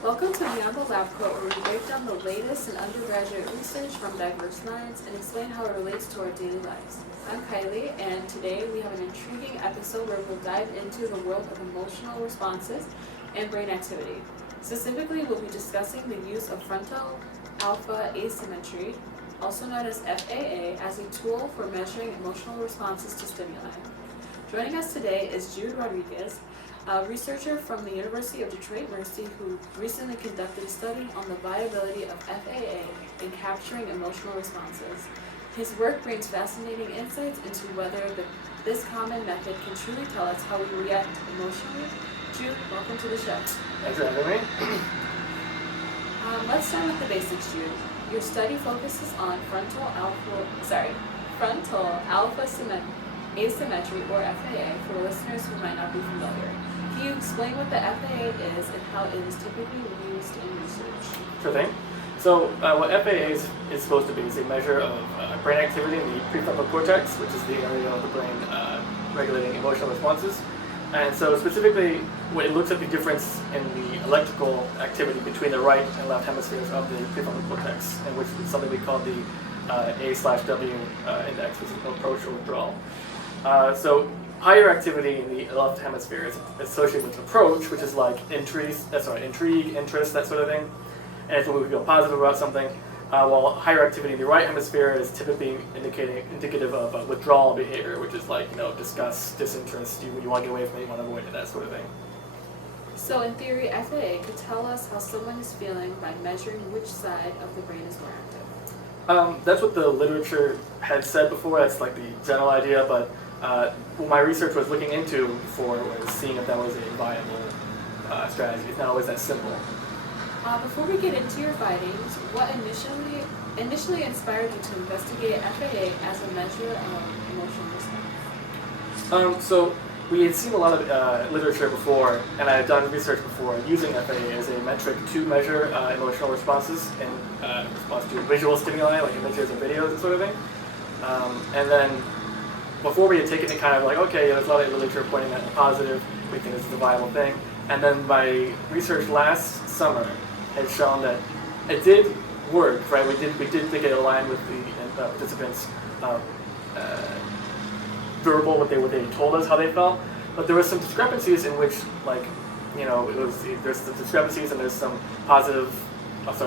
Welcome to Beyond the Labcoat, where we break down the latest in undergraduate research from diverse minds and explain how it relates to our daily lives. I'm Kylie, and today we have an intriguing episode where we'll dive into the world of emotional responses and brain activity. Specifically, we'll be discussing the use of frontal alpha asymmetry, also known as FAA, as a tool for measuring emotional responses to stimuli. Joining us today is Jude Rodriguez, a researcher from the University of Detroit Mercy who recently conducted a study on the viability of FAA in capturing emotional responses. His work brings fascinating insights into whether this common method can truly tell us how we react emotionally. Jude, welcome to the show. Thanks for having me. Let's start with the basics, Jude. Your study focuses on frontal alpha asymmetry, or FAA, for listeners who might not be familiar. Can you explain what the FAA is and how it is typically used in research? Sure thing. So what FAA is supposed to be is a measure of brain activity in the prefrontal cortex, which is the area of the brain regulating emotional responses. And so specifically, it looks at the difference in the electrical activity between the right and left hemispheres of the prefrontal cortex, in which is something we call the A/W index, which is approach or withdrawal. So higher activity in the left hemisphere is associated with approach, which is like intrigue, interest, that sort of thing. And it's when we feel positive about something. While higher activity in the right hemisphere is typically indicative of withdrawal behavior, which is like, disgust, disinterest, you want to get away from it, you want to avoid it, that sort of thing. So in theory, FAA could tell us how someone is feeling by measuring which side of the brain is more active. That's what the literature had said before. That's like the general idea, but what my research was looking into before was seeing if that was a viable strategy. It's not always that simple. Before we get into your findings, what initially inspired you to investigate FAA as a measure of emotional response? So we had seen a lot of literature before, and I had done research before using FAA as a metric to measure emotional responses in response to visual stimuli, like images and videos and sort of thing. And then before we had taken it kind of like, okay, there's a lot of literature pointing at the positive, we think this is a viable thing. And then my research last summer had shown that it did work, right? We did think it aligned with the participants' verbal, what they told us how they felt. But there were some discrepancies in which, like, there's some discrepancies and there's some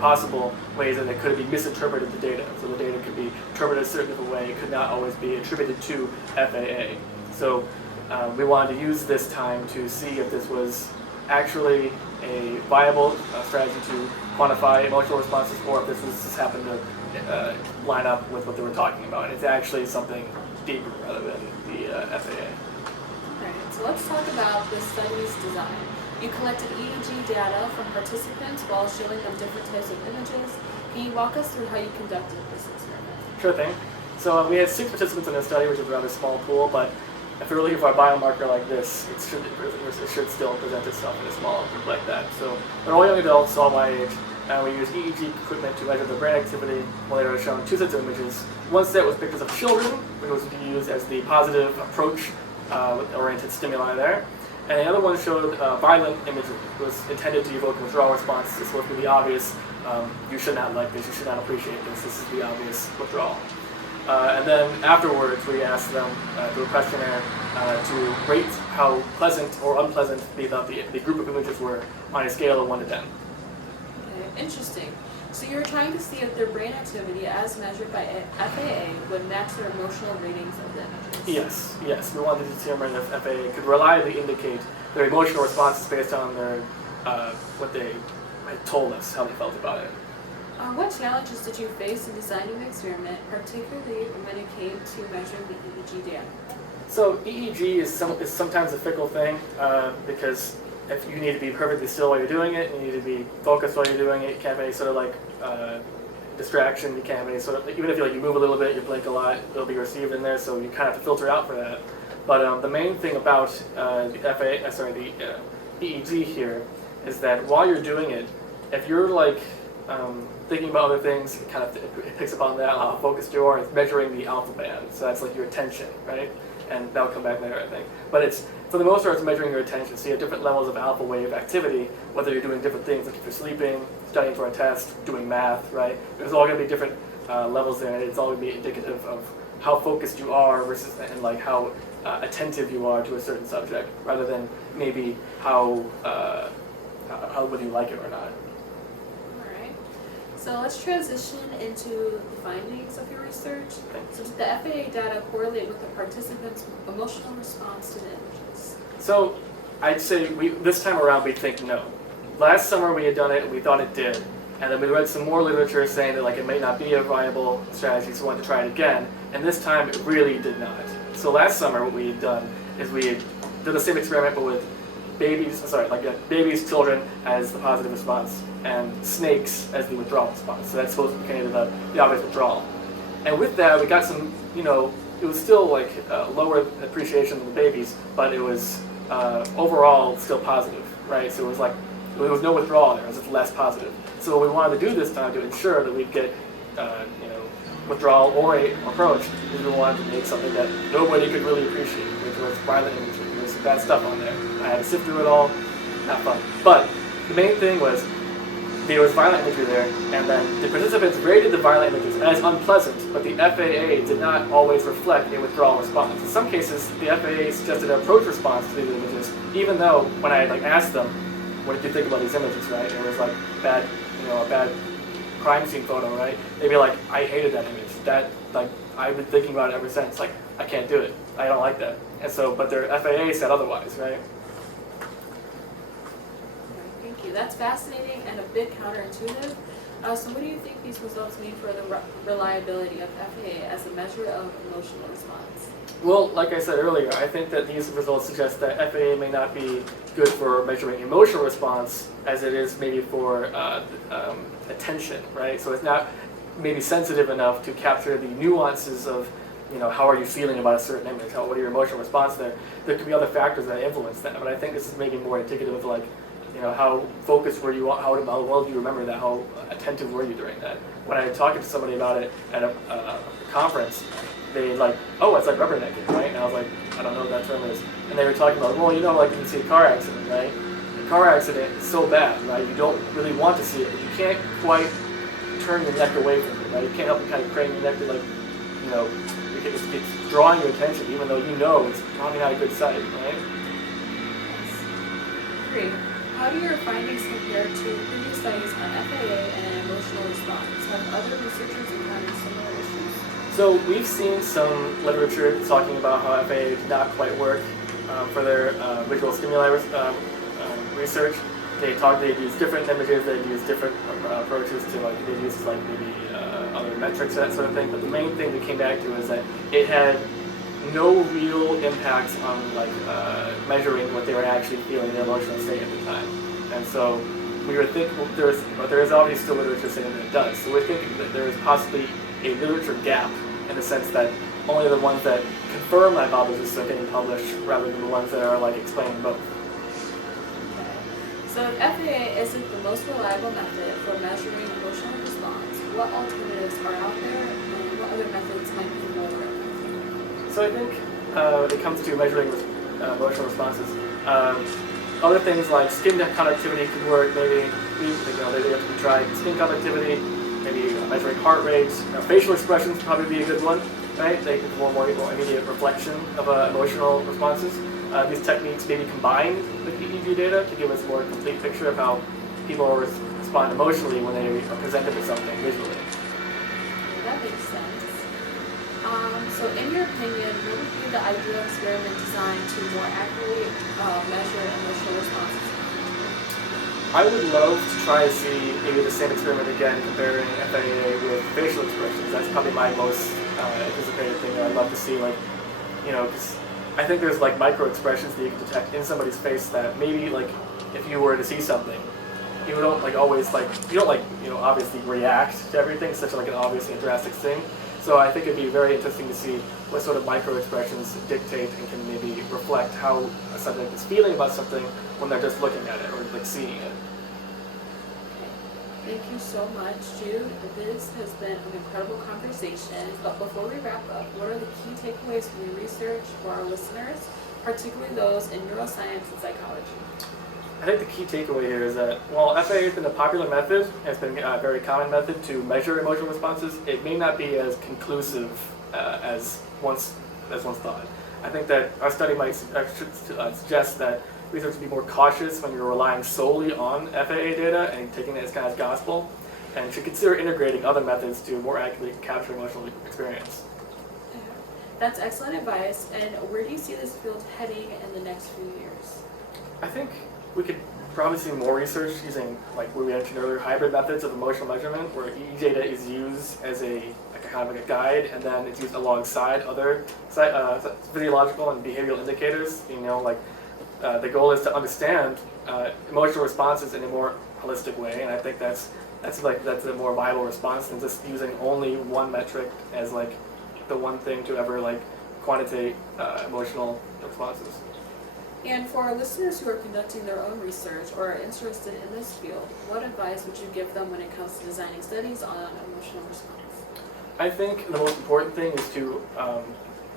possible ways that it could be misinterpreted the data. So the data could be interpreted a certain way. It could not always be attributed to FAA. So we wanted to use this time to see if this was actually a viable strategy to quantify emotional responses, or if this just happened to line up with what they were talking about. And it's actually something deeper rather than the FAA. Alright, so let's talk about the study's design. You collected EEG data from participants while showing them different types of images. Can you walk us through how you conducted this experiment? Sure thing. So we had 6 participants in this study, which is a rather small pool, but if we're looking for a biomarker like this, it should still present itself in a small group like that. So they're all young adults, all my age, and we used EEG equipment to measure their brain activity while they were shown 2 sets of images. One set was pictures of children, which was to use as the positive approach-oriented stimuli there. And the other one showed violent imagery. It was intended to evoke a withdrawal response. It's supposed to be the obvious, you should not like this, you should not appreciate this is the obvious withdrawal. And then afterwards, we asked them through a questionnaire to rate how pleasant or unpleasant they thought the group of images were on a scale of 1 to 10. Okay, interesting. So you were trying to see if their brain activity, as measured by FAA, would match their emotional ratings of the images. Yes. We wanted to determine if FAA could reliably indicate their emotional responses based on their what they had told us, how they felt about it. What challenges did you face in designing the experiment, particularly when it came to measuring the EEG data? So EEG is sometimes a fickle thing because if you need to be perfectly still while you're doing it, you need to be focused while you're doing it. You can't have any sort of like distraction. You can't have any sort of, even if you move a little bit, you blink a lot, it'll be received in there. So you kind of have to filter out for that. But the main thing about the EEG here is that while you're doing it, if you're thinking about other things, it picks up on that, how focused you are. It's measuring the alpha band, so that's like your attention, right? and that'll come back later, I think. But it's, for the most part, it's measuring your attention. So you have different levels of alpha wave activity, whether you're doing different things, like if you're sleeping, studying for a test, doing math, right? There's all going to be different levels there, and it's all going to be indicative of how focused you are versus, and like how attentive you are to a certain subject, rather than maybe how whether you like it or not. So let's transition into the findings of your research. So did the FAA data correlate with the participants' emotional response to the images? So I'd say this time around we think no. Last summer we had done it and we thought it did. And then we read some more literature saying that like it may not be a viable strategy, so we wanted to try it again. And this time it really did not. So last summer what we had done is we had did the same experiment but with babies, children as the positive response, and snakes as the withdrawal response. So that's supposed to be kind of the obvious withdrawal. And with that, we got some, it was still like lower appreciation than the babies, but it was overall still positive, right? So it was like, there was no withdrawal there, it was just less positive. So what we wanted to do this time to ensure that we'd get, withdrawal or a approach, is we wanted to make something that nobody could really appreciate, which was violent imagery. There was some bad stuff on there. I had to sift through it all, not fun. But the main thing was, there was violent imagery there, and then the participants rated the violent images as unpleasant, but the FAA did not always reflect a withdrawal response. In some cases, the FAA suggested an approach response to these images, even though when I asked them, what did you think about these images, right? And it was like bad, a bad crime scene photo, right? They'd be like, I hated that image. I've been thinking about it ever since. Like, I can't do it. I don't like that. And so, but their FAA said otherwise, right? Thank you. That's fascinating and a bit counterintuitive. So what do you think these results mean for the reliability of FAA as a measure of emotional response? Well, like I said earlier, I think that these results suggest that FAA may not be good for measuring emotional response as it is maybe for attention, right? So it's not maybe sensitive enough to capture the nuances of, how are you feeling about a certain image? What are your emotional response there? There could be other factors that influence that, but I think this is maybe more indicative of how focused were you, how well do you remember that, how attentive were you during that? When I was talking to somebody about it at a conference, they oh, it's like rubbernecking, right? And I was like, I don't know what that term is. And they were talking about, well, when you see a car accident, right? A car accident is so bad, right? You don't really want to see it, but you can't quite turn your neck away from it, right? You can't help but kind of crane your neck to it's drawing your attention, even though it's probably not a good sight, right? Great. How do your findings compare to previous studies on FAA and emotional response? Have other researchers encountered similar issues? So we've seen some literature talking about how FAA did not quite work for their visual stimuli research. They used different images, they used different approaches to they used maybe other metrics, that sort of thing. But the main thing we came back to is that it had no real impacts on measuring what they were actually feeling in their emotional state at the time. And so we were thinking, there is obviously still literature saying that it does. So we're thinking that there is possibly a literature gap in the sense that only the ones that confirm that hypothesis are getting published rather than the ones that are explaining both. So if FAA isn't the most reliable method for measuring emotional response, what alternatives are out there and what other methods might be more relevant? So I think when it comes to measuring emotional responses, other things like skin conductivity could work. Maybe they have to be tried. Skin conductivity, maybe measuring heart rates. Facial expressions would probably be a good one, right? They can more immediate reflection of emotional responses. These techniques may be combined with EEG data to give us a more complete picture of how people respond emotionally when they are presented with something visually. That makes sense. So in your opinion, what would be the ideal experiment designed to more accurately measure emotional responses? I would love to try to see maybe the same experiment again, comparing FAA with facial expressions. That's probably my most anticipated thing that I'd love to see, because I think there's micro expressions that you can detect in somebody's face that maybe if you were to see something, you don't obviously react to everything, such an obviously drastic thing. So I think it'd be very interesting to see what sort of micro expressions dictate and can maybe reflect how a subject is feeling about something when they're just looking at it or seeing it. Thank you so much, Jude. This has been an incredible conversation. But before we wrap up, what are the key takeaways from your research for our listeners, particularly those in neuroscience and psychology? I think the key takeaway here is that while FAA has been a popular method, has been a very common method to measure emotional responses, it may not be as conclusive as once thought. I think that our study might suggest that researchers be more cautious when you're relying solely on FAA data and taking it as kind of gospel, and should consider integrating other methods to more accurately capture emotional experience. That's excellent advice. And where do you see this field heading in the next few years? I think we could probably see more research using, like we mentioned earlier, hybrid methods of emotional measurement, where EEG data is used as a kind of like a guide, and then it's used alongside other physiological and behavioral indicators. The goal is to understand emotional responses in a more holistic way, and I think that's a more viable response than just using only one metric as like the one thing to ever like quantitate emotional responses. And for our listeners who are conducting their own research or are interested in this field, what advice would you give them when it comes to designing studies on emotional response? I think the most important thing is to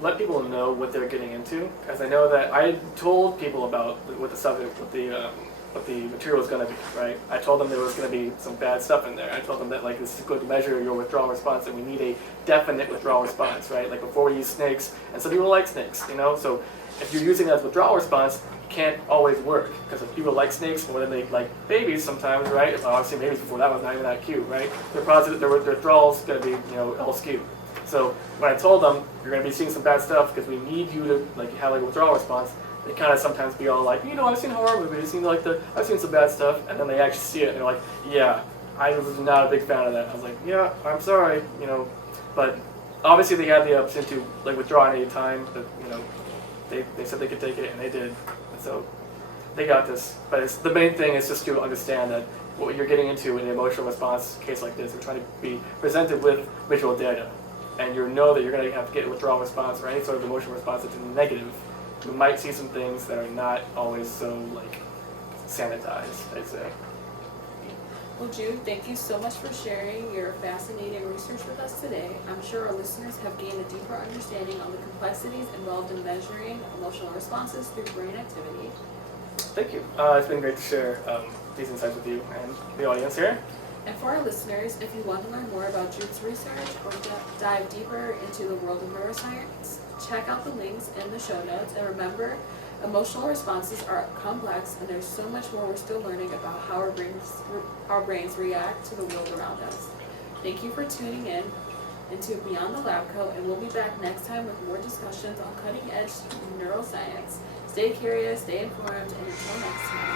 let people know what they're getting into, because I know that I told people about what the subject, what the material is going to be, right? I told them there was going to be some bad stuff in there. I told them that like this is going to measure your withdrawal response, and we need a definite withdrawal response, right? Like before we use snakes, and some people like snakes, so if you're using that as withdrawal response, it can't always work, because if people like snakes more than they like babies sometimes, right? Well, I've seen babies before, that was not even that cute, right? Their withdrawal's going to be, all skewed. So when I told them, you're going to be seeing some bad stuff because we need you to like have like a withdrawal response, they kind of sometimes be all like, I've seen horror movies, I've seen some bad stuff, and then they actually see it and they're like, yeah, I was not a big fan of that. I was like, yeah, I'm sorry, but obviously they had the option to like withdraw at any time, but they said they could take it and they did, and so they got this. But the main thing is just to understand that what you're getting into in an emotional response case like this, you're trying to be presented with visual data, and you know that you're going to have to get a withdrawal response or any sort of emotional response that's negative. You might see some things that are not always so like sanitized, I'd say. Well, Jude, thank you so much for sharing your fascinating research with us today. I'm sure our listeners have gained a deeper understanding on the complexities involved in measuring emotional responses through brain activity. Thank you. It's been great to share these insights with you and the audience here. And for our listeners, if you want to learn more about Jude's research or dive deeper into the world of neuroscience, check out the links in the show notes. And remember, emotional responses are complex, and there's so much more we're still learning about how our brains react to the world around us. Thank you for tuning in into Beyond the Labcoat, and we'll be back next time with more discussions on cutting-edge neuroscience. Stay curious, stay informed, and until next time.